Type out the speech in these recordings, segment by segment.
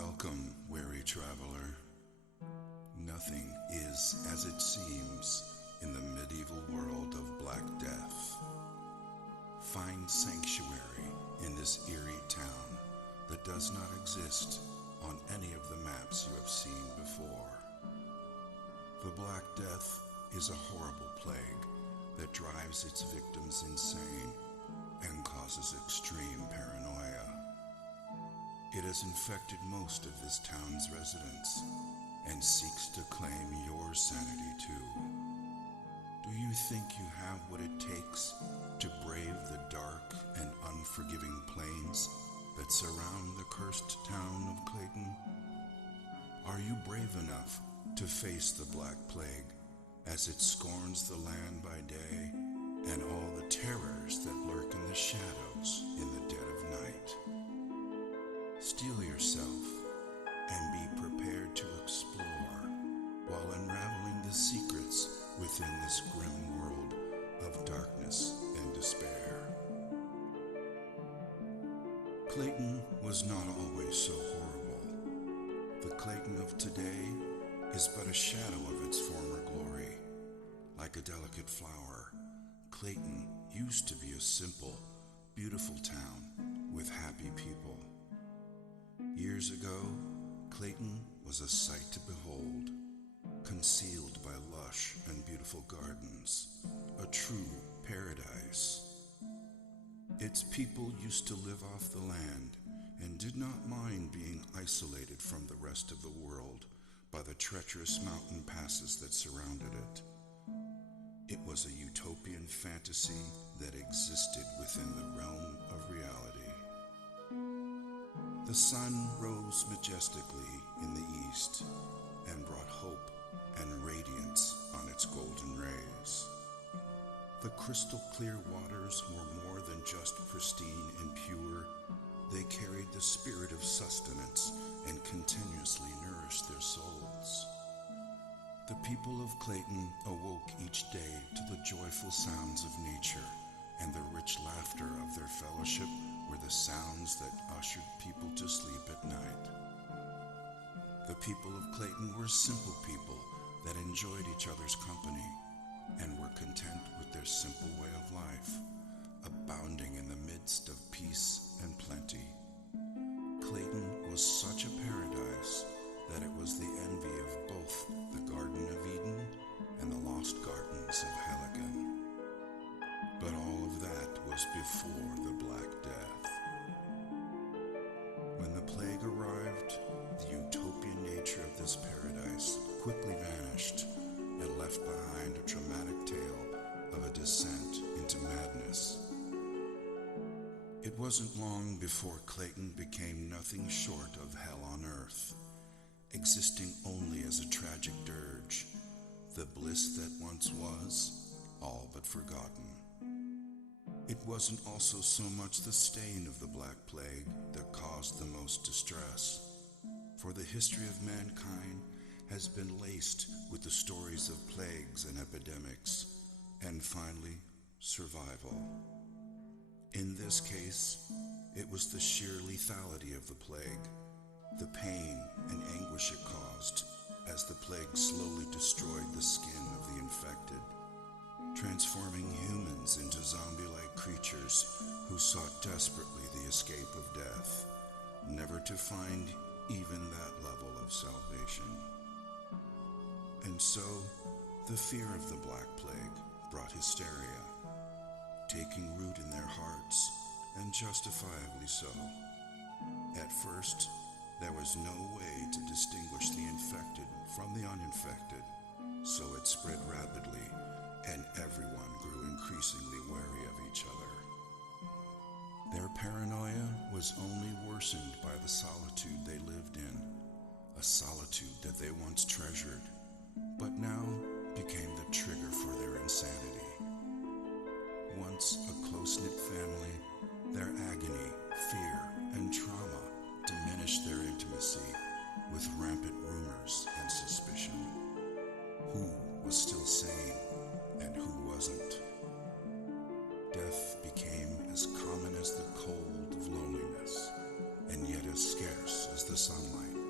Welcome, weary traveler. Nothing is as it seems in the medieval world of Black Death. Find sanctuary in this eerie town that does not exist on any of the maps you have seen before. The Black Death is a horrible plague that drives its victims insane and causes extreme paranoia. It has infected most of this town's residents and seeks to claim your sanity too. Do you think you have what it takes to brave the dark and unforgiving plains that surround the cursed town of Clayton? Are you brave enough to face the Black Plague as it scorns the land by day and all the terrors that lurk in the shadows in the dead of night? Steel yourself and be prepared to explore while unraveling the secrets within this grim world of darkness and despair. Clayton was not always so horrible. The Clayton of today is but a shadow of its former glory. Like a delicate flower, Clayton used to be a simple, beautiful town with happy people. Years ago, Clayton was a sight to behold, concealed by lush and beautiful gardens, a true paradise. Its people used to live off the land and did not mind being isolated from the rest of the world by the treacherous mountain passes that surrounded it. It was a utopian fantasy that existed within the realm of reality. The sun rose majestically in the east and brought hope and radiance on its golden rays. The crystal clear waters were more than just pristine and pure. They carried the spirit of sustenance and continuously nourished their souls. The people of Clayton awoke each day to the joyful sounds of nature, and the rich laughter of their fellowship were the sounds that ushered people to sleep at night. The people of Clayton were simple people that enjoyed each other's company and were content with their simple way of life, abounding in the midst of peace and plenty. Clayton was such a paradise that it was the envy of both the Garden of Eden and the lost gardens of Heligan. But all of that was before the Black Death. When the plague arrived, the utopian nature of this paradise quickly vanished and left behind a dramatic tale of a descent into madness. It wasn't long before Clayton became nothing short of hell on earth, existing only as a tragic dirge, the bliss that once was, all but forgotten. It wasn't also so much the stain of the Black Plague that caused the most distress, for the history of mankind has been laced with the stories of plagues and epidemics, and finally, survival. In this case, it was the sheer lethality of the plague, the pain and anguish it caused as the plague slowly destroyed the skin of the infected, transforming humans into zombie-like creatures who sought desperately the escape of death, never to find even that level of salvation. And so, the fear of the Black Plague brought hysteria, taking root in their hearts, and justifiably so. At first, there was no way to distinguish the infected from the uninfected, so it spread rapidly, and everyone grew increasingly wary of each other. Their paranoia was only worsened by the solitude they lived in, a solitude that they once treasured, but now became the trigger for their insanity. Once a close-knit family, their agony, fear, and trauma diminished their intimacy with rampant rumors and suspicion. Who was still sane and who wasn't? Death became as common as the cold of loneliness, and yet as scarce as the sunlight.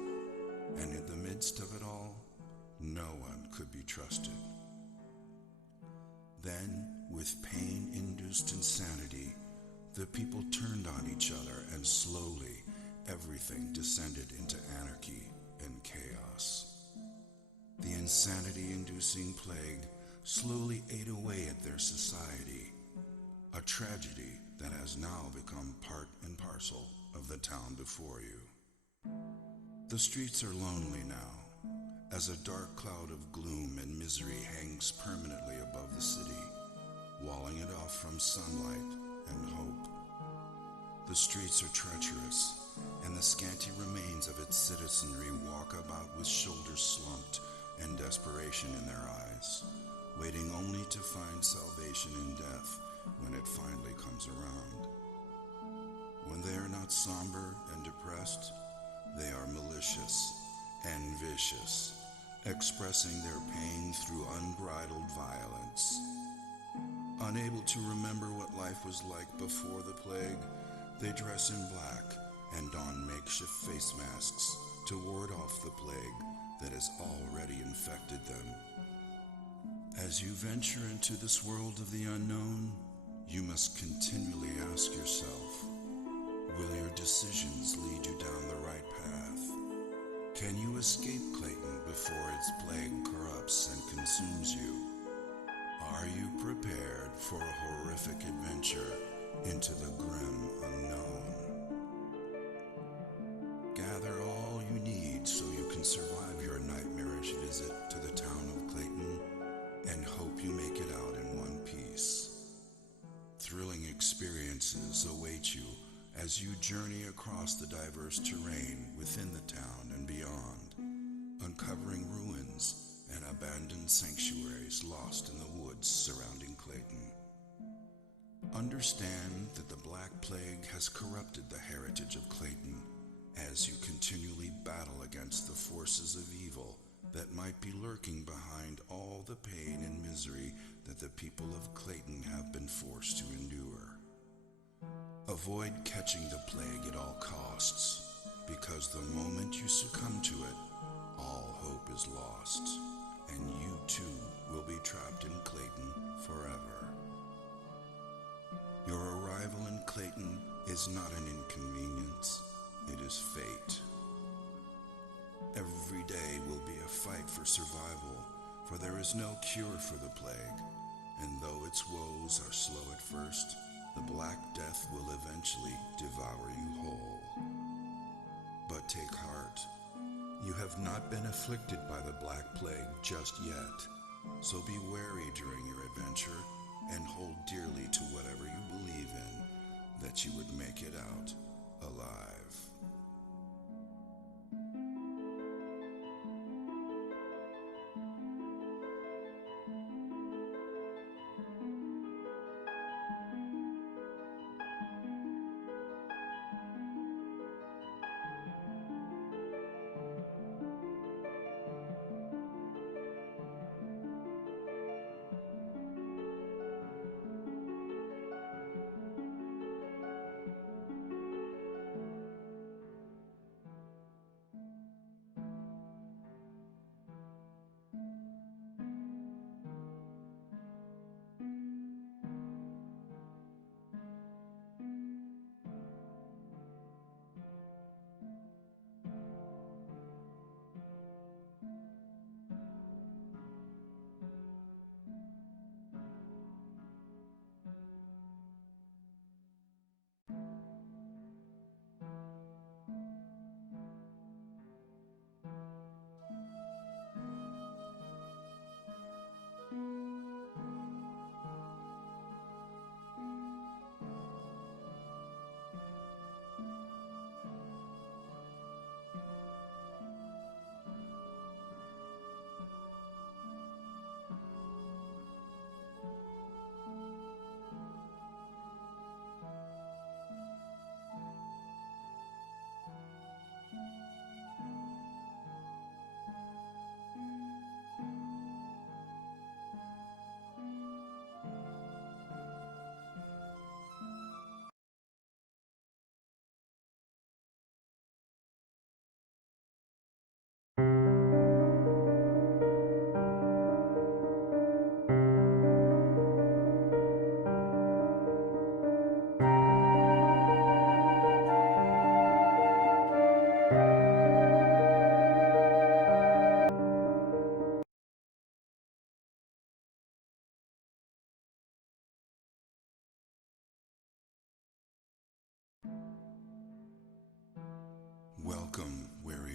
midst of it all, no one could be trusted. Then, with pain-induced insanity, the people turned on each other, and slowly everything descended into anarchy and chaos. The insanity-inducing plague slowly ate away at their society, a tragedy that has now become part and parcel of the town before you. The streets are lonely now, as a dark cloud of gloom and misery hangs permanently above the city, walling it off from sunlight and hope. The streets are treacherous, and the scanty remains of its citizenry walk about with shoulders slumped and desperation in their eyes, waiting only to find salvation in death when it finally comes around. When they are not somber and depressed, they are malicious and vicious, expressing their pain through unbridled violence. Unable to remember what life was like before the plague, they dress in black and don makeshift face masks to ward off the plague that has already infected them. As you venture into this world of the unknown, you must continually ask yourself, will your decisions lead you down the right path? Can you escape Clayton before its plague corrupts and consumes you? Are you prepared for a horrific adventure into the grim unknown? Gather all you need so you can survive your nightmarish visit to the town of Clayton and hope you make it out in one piece. Thrilling experiences await you as you journey across the diverse terrain within the town and beyond, uncovering ruins and abandoned sanctuaries lost in the woods surrounding Clayton. Understand that the Black Plague has corrupted the heritage of Clayton as you continually battle against the forces of evil that might be lurking behind all the pain and misery that the people of Clayton have been forced to endure. Avoid catching the plague at all costs, because the moment you succumb to it, all hope is lost, and you too will be trapped in Clayton forever. Your arrival in Clayton is not an inconvenience, it is fate. Every day will be a fight for survival, for there is no cure for the plague, and though its woes are slow at first, the Black Death will eventually devour you whole. But take heart, you have not been afflicted by the Black Plague just yet, so be wary during your adventure and hold dearly to whatever you believe in, that you would make it out alive.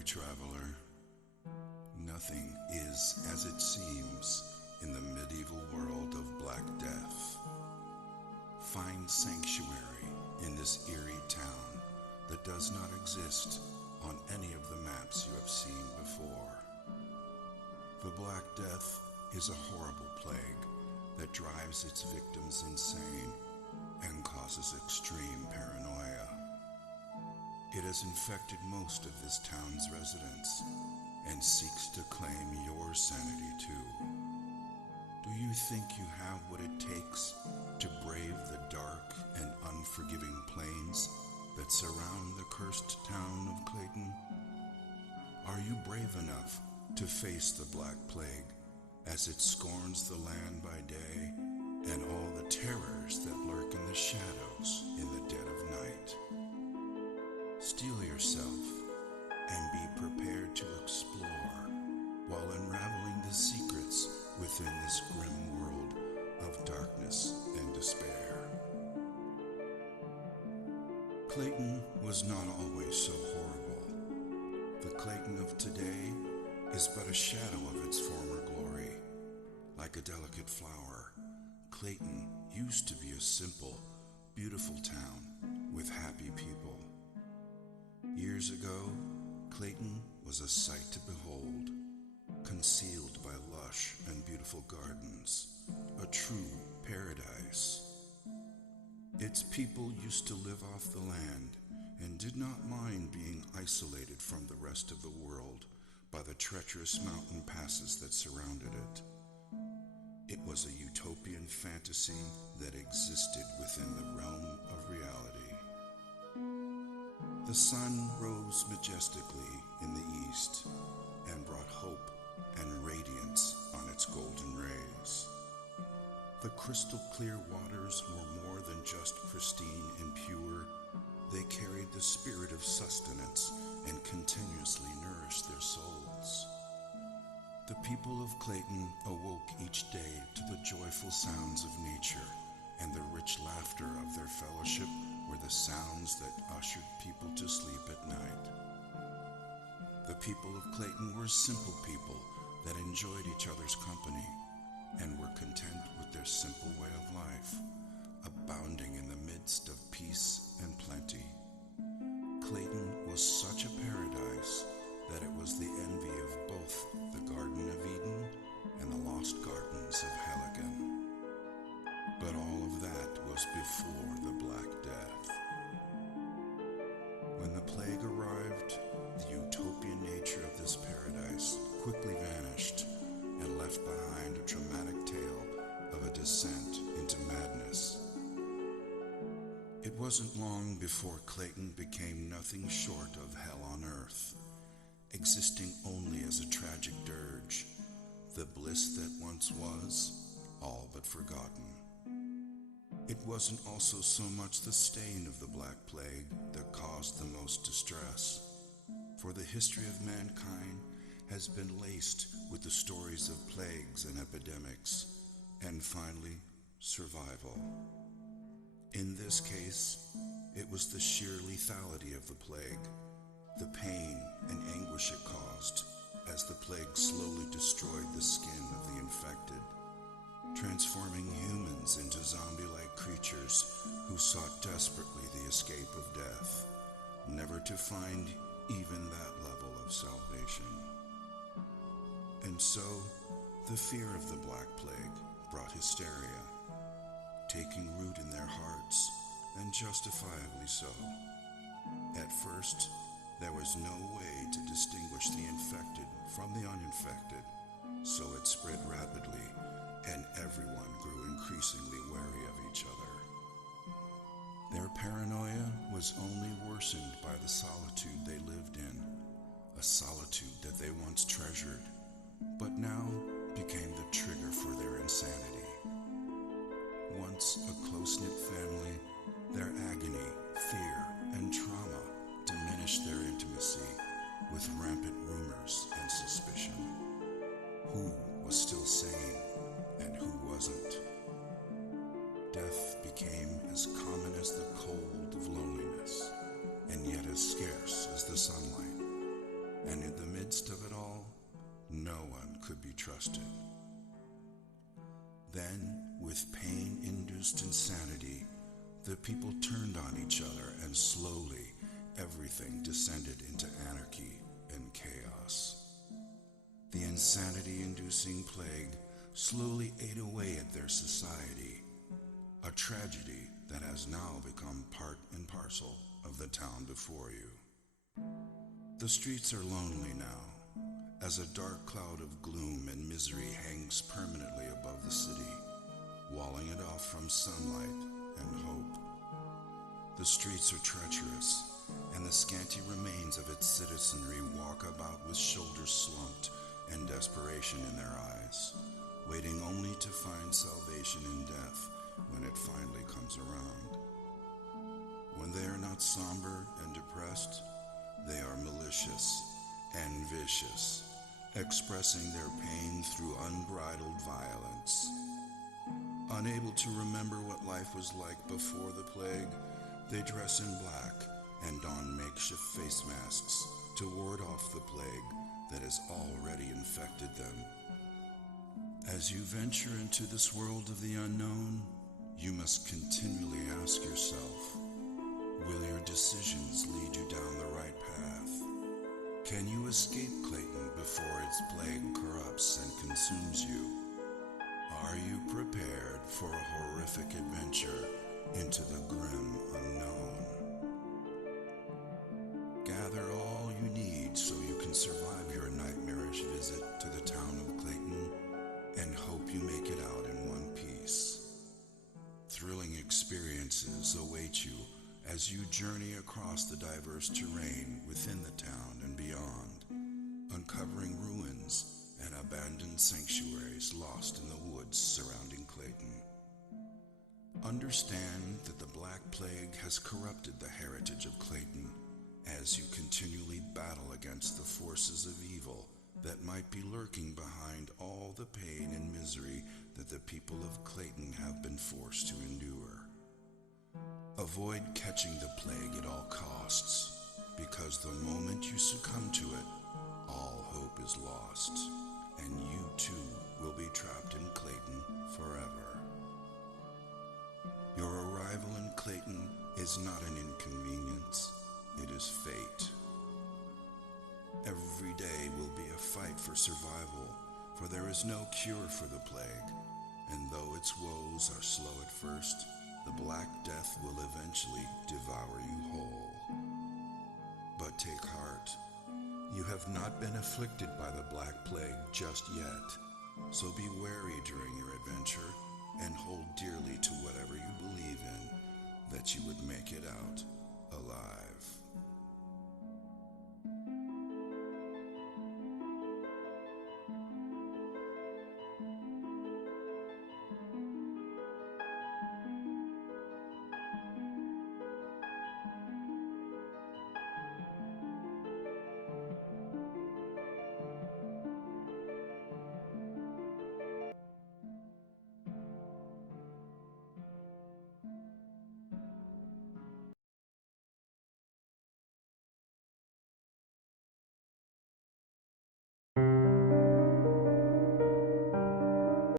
traveler. Nothing is as it seems in the medieval world of Black Death. Find sanctuary in this eerie town that does not exist on any of the maps you have seen before. The Black Death is a horrible plague that drives its victims insane and causes extreme paranoia. It has infected most of this town's residents and seeks to claim your sanity too. Do you think you have what it takes to brave the dark and unforgiving plains that surround the cursed town of Clayton? Are you brave enough to face the Black Plague as it scorns the land by day and all the terrors that lurk in the shadows in the dead of night? Steel yourself and be prepared to explore while unraveling the secrets within this grim world of darkness and despair. Clayton was not always so horrible. The Clayton of today is but a shadow of its former glory. Like a delicate flower, Clayton used to be a simple, beautiful town with happy people. Years ago, Clayton was a sight to behold, concealed by lush and beautiful gardens, a true paradise. Its people used to live off the land and did not mind being isolated from the rest of the world by the treacherous mountain passes that surrounded it. It was a utopian fantasy that existed within the realm of reality. The sun rose majestically in the east and brought hope and radiance on its golden rays. The crystal clear waters were more than just pristine and pure. They carried the spirit of sustenance and continuously nourished their souls. The people of Clayton awoke each day to the joyful sounds of nature, and the rich laughter of their fellowship were the sounds that ushered people to sleep at night. The people of Clayton were simple people that enjoyed each other's company and were content with their simple way of life, abounding in the midst of peace and plenty. Clayton was such a paradise that it was the envy of both the Garden of Eden and the lost gardens of Heligan. But all of that was before the Black Death. When the plague arrived, the utopian nature of this paradise quickly vanished and left behind a dramatic tale of a descent into madness. It wasn't long before Clayton became nothing short of hell on earth, existing only as a tragic dirge, the bliss that once was, all but forgotten. It wasn't also so much the stain of the Black Plague that caused the most distress, for the history of mankind has been laced with the stories of plagues and epidemics, and finally, survival. In this case, it was the sheer lethality of the plague, the pain and anguish it caused as the plague slowly destroyed the skin of the infected, transforming humans into zombie-like creatures who sought desperately the escape of death, never to find even that level of salvation. And so, the fear of the Black Plague brought hysteria, taking root in their hearts, and justifiably so. At first, there was no way to distinguish the infected from the uninfected, so it spread rapidly, and everyone grew increasingly wary of each other. Their paranoia was only worsened by the solitude they lived in, a solitude that they once treasured, but now became the trigger for their insanity. Once a close-knit family, their agony, fear, and trauma diminished their intimacy with rampant rumors and suspicion. Who was still sane and who wasn't? Death became as common as the cold of loneliness, and yet as scarce as the sunlight. and in the midst of it all, no one could be trusted. Then, with pain-induced insanity, the people turned on each other, and slowly everything descended into anarchy and chaos. The insanity-inducing plague slowly ate away at their society, a tragedy that has now become part and parcel of the town before you. The streets are lonely now, as a dark cloud of gloom and misery hangs permanently above the city, walling it off from sunlight and hope. The streets are treacherous, and the scanty remains of its citizenry walk about with shoulders slumped and desperation in their eyes, waiting only to find salvation in death when it finally comes around. When they are not somber and depressed, they are malicious and vicious, expressing their pain through unbridled violence. Unable to remember what life was like before the plague, they dress in black and don makeshift face masks to ward off the plague that has already infected them. As you venture into this world of the unknown, you must continually ask yourself, will your decisions lead you down the right path? Can you escape Clayton before its plague corrupts and consumes you? Are you prepared for a horrific adventure into the grim unknown? Gather all you need so you can survive your nightmarish visit to the town of Clayton and hope you make it out in one piece. Thrilling experiences await you as you journey across the diverse terrain within the town and beyond, uncovering ruins and abandoned sanctuaries lost in the woods surrounding Clayton. Understand that the Black Plague has corrupted the heritage of Clayton as you continually battle against the forces of evil that might be lurking behind all the pain and misery that the people of Clayton have been forced to endure. Avoid catching the plague at all costs, because the moment you succumb to it, all hope is lost, and you too will be trapped in Clayton forever. Your arrival in Clayton is not an inconvenience, it is fate. Every day will be a fight for survival, for there is no cure for the plague, and though its woes are slow at first, the Black Death will eventually devour you whole. But take heart, you have not been afflicted by the Black Plague just yet, so be wary during your adventure and hold dearly to whatever you believe in, that you would make it out alive.